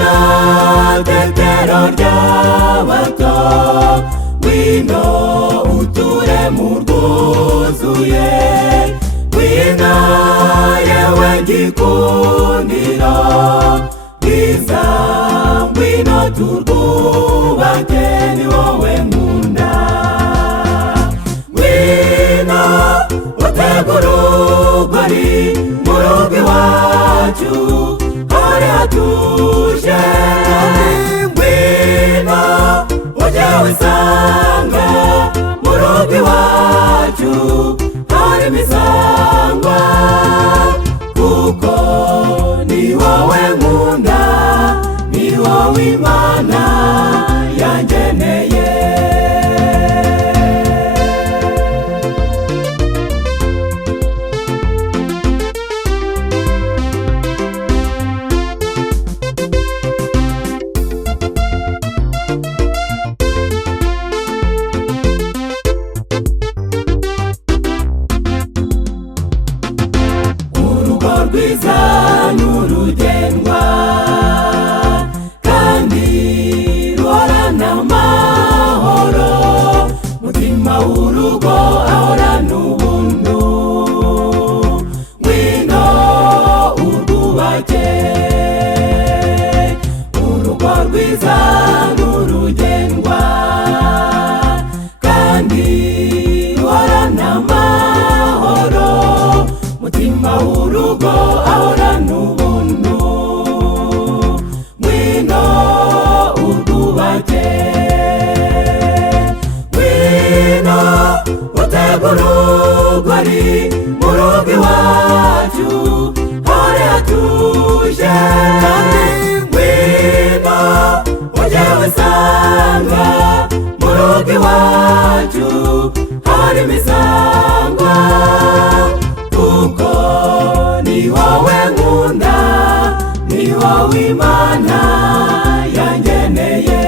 Ngwino tetero ry'abato, ngwino uture mu rwuzuye, ngwino yewe gikundiro bwiza, ngwino turwubake ni wowe nkunda. Ngwino utegure urugori mu rugo iwacu hore hatuje, ngwino ujye wisanga mu rugo iwacu hari imisangwa, kuko ni wowe nkunda, ni wowe Imana yangeneye. Urugo rwiza n'urugendwa kandi ruhorana amahoro, mutima w'urugo ahorana ubuntu, ngwino urwubake. Urugo rwiza n'urugendwa kandi ruhorana amahoro, mutima w'urugo ahorana ubuntu, ngwino urwubake. Ngwino utegure urugori mu rugo iwacu hore hatuje, kandi ngwino ujye wisanga mu rugo iwacu hari imisangwa, kuko ni wowe nkunda, ni wowe Imana yangeneye.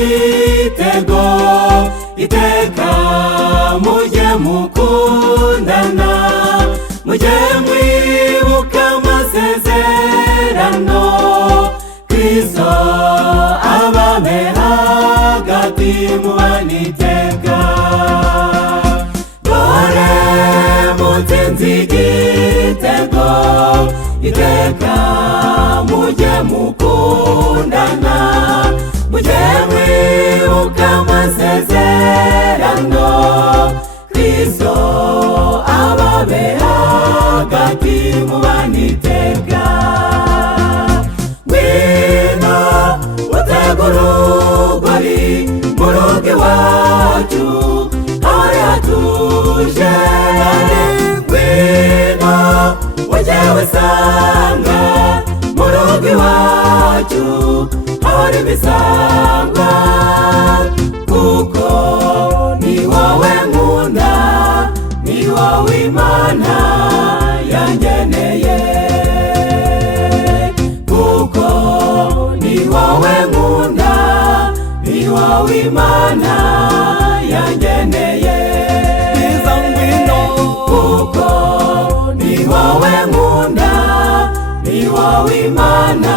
Igitego iteka mujye mukundana, mujye mwibuka amasezerano Kristo ababe hagati mubana iteka. Dore mutsinze igitego iteka mujye mukundana, mujye mwibuka amasezerano Kristo ababe hagati mubana iteka. Ngwino utegure urugori mu rugo iwacu hore hatuje, ngwino ujye wisanga mu rugo iwacu hari imisangwa, kuko ni wowe nkunda, ni wowe Imana yangeneye. Kuko ni wowe nkunda, ni wowe Imana yangeneye. Bwiza ngwino, kuko ni wowe nkunda, ni wowe Imana